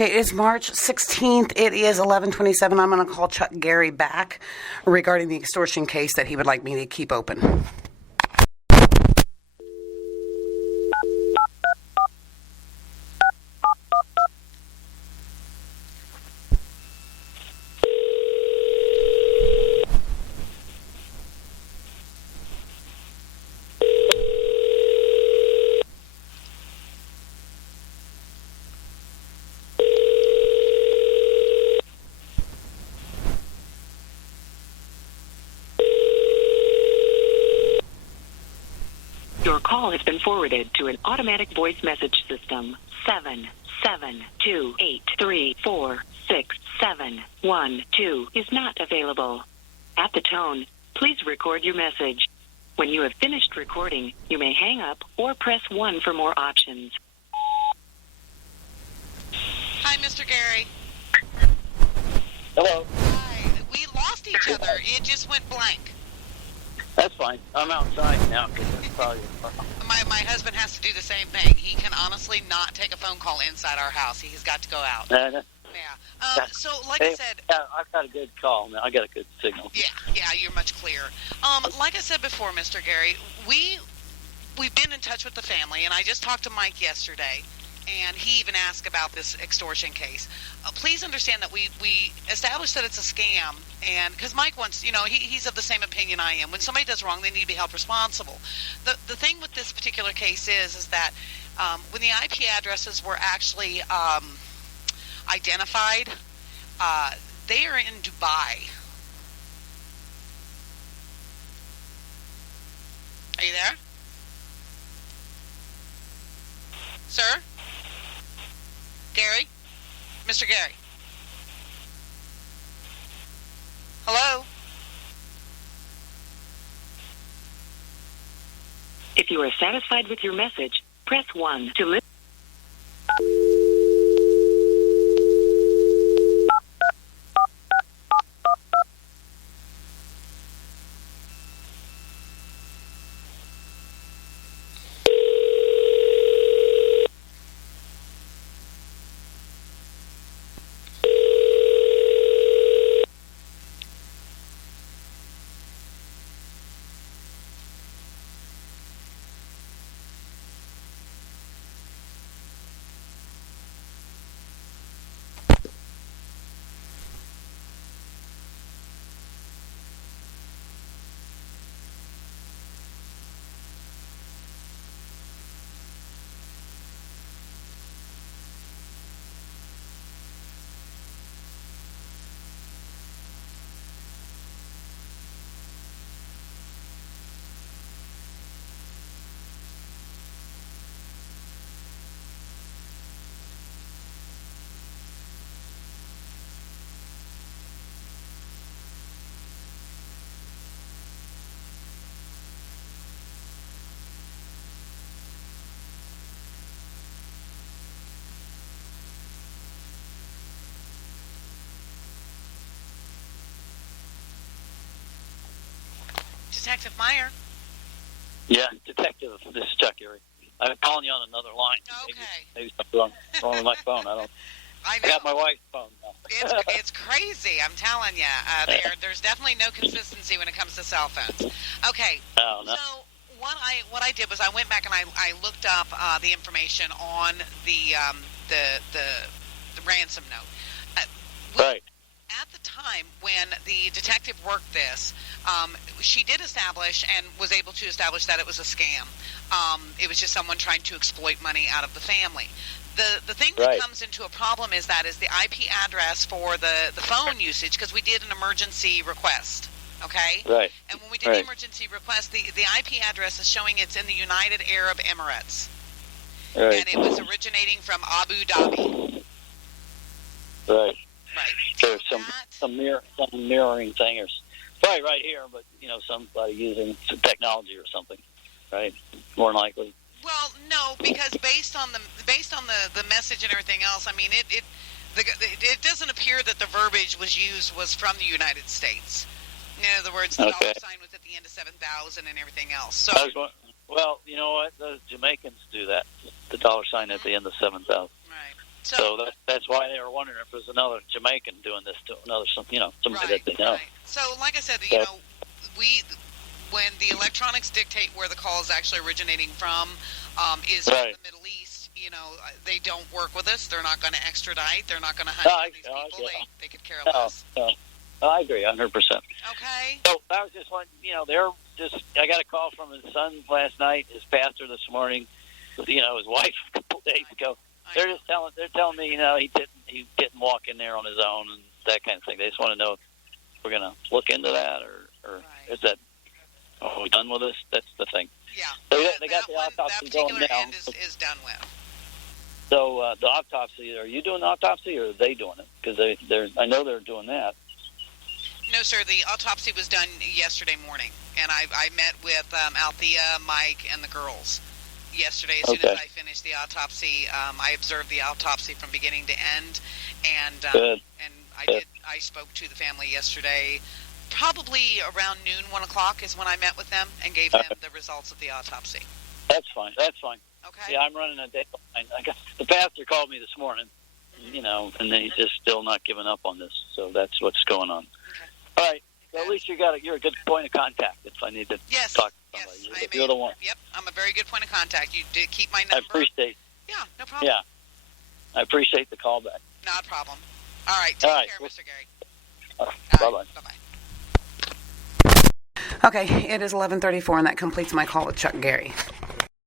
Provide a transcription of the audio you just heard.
Okay, it's March 16th. It is 11:27. I'm going to call Chuck Geary back regarding the extortion case that he would like me to keep open. Your call has been forwarded to an automatic voice message system. 77283467112 is not available. At the tone, please record your message. When you have finished recording, you may hang up or press 1 for more options. Hi, Mr. Geary. Hello. Hi. We lost each other. It just went blank. That's fine. I'm outside now because it's probably... My husband has to do the same thing. He can honestly not take a phone call inside our house. He's got to go out. Yeah. So, like I said... Yeah, I've got a good call now. I got a good signal. Yeah, you're much clearer. Like I said before, Mr. Geary, we've been in touch with the family, and I just talked to Mike yesterday, and he even asked about this extortion case. Please understand that we established that it's a scam, and because Mike wants, he's of the same opinion I am. When somebody does wrong, they need to be held responsible. The thing with this particular case is that when the IP addresses were actually identified, they are in Dubai. Are you there? Sir? Geary? Mr. Geary? Hello? If you are satisfied with your message, press 1 to listen. Detective Meyer. Yeah, Detective. This is Chuck Geary. I'm calling you on another line. Okay. Maybe something wrong with my phone. I know. got my wife's phone now. It's crazy. I'm telling you. There's definitely no consistency when it comes to cell phones. Okay. Oh, no. So what I did was I went back and I looked up the information on the ransom note. Right. At the time when the detective worked this, she did establish and was able to establish that it was a scam. It was just someone trying to exploit money out of the family. The thing that comes into a problem is the IP address for the phone usage, because we did an emergency request. Okay? Right. And when we did the emergency request, the IP address is showing it's in the United Arab Emirates. Right. And it was originating from Abu Dhabi. Right. Right. There's some mirroring thing, or probably right here, but somebody using some technology or something, right? More than likely. Well, no, because based on the message and everything else, I mean, it doesn't appear that the verbiage was from the United States. In other words, the dollar sign was at the end of 7,000 and everything else. So, well, you know what? Those Jamaicans do that. The dollar sign at the end of 7,000. Right. So that's why they were wondering if there's another Jamaican doing this to another, somebody that they know. Right. So, like I said, when the electronics dictate where the call is actually originating from, is from the Middle East. They don't work with us. They're not going to extradite. They're not going to hunt these people. They could care less. I agree, 100%. Okay. So I was just wondering, I got a call from his son last night, his pastor this morning, his wife a couple days ago. They're telling me, he didn't walk in there on his own and that kind of thing. They just want to know if we're going to look into that or is that, are we done with this? That's the thing. Yeah. So they got the autopsy going now. That particular end is done with. So the autopsy, are you doing the autopsy or are they doing it? Because I know they're doing that. No, sir. The autopsy was done yesterday morning, and I met with Althea, Mike, and the girls yesterday. As soon as I finished the autopsy, I observed the autopsy from beginning to end, and I spoke to the family yesterday. Probably around noon, 1 o'clock is when I met with them and gave them the results of the autopsy. That's fine. Okay. Yeah, I'm running a deadline. The pastor called me this morning, and he's just still not giving up on this. So that's what's going on. Okay. All right. So at least you're a good point of contact if I need to talk to somebody. Yes, You're the one. Yep, I'm a very good point of contact. You did keep my number. I appreciate. Yeah, no problem. Yeah, I appreciate the call back. Not a problem. All right. Take care, Mr. Geary. Bye-bye. Bye-bye. Okay, it is 11:34, and that completes my call with Chuck Geary.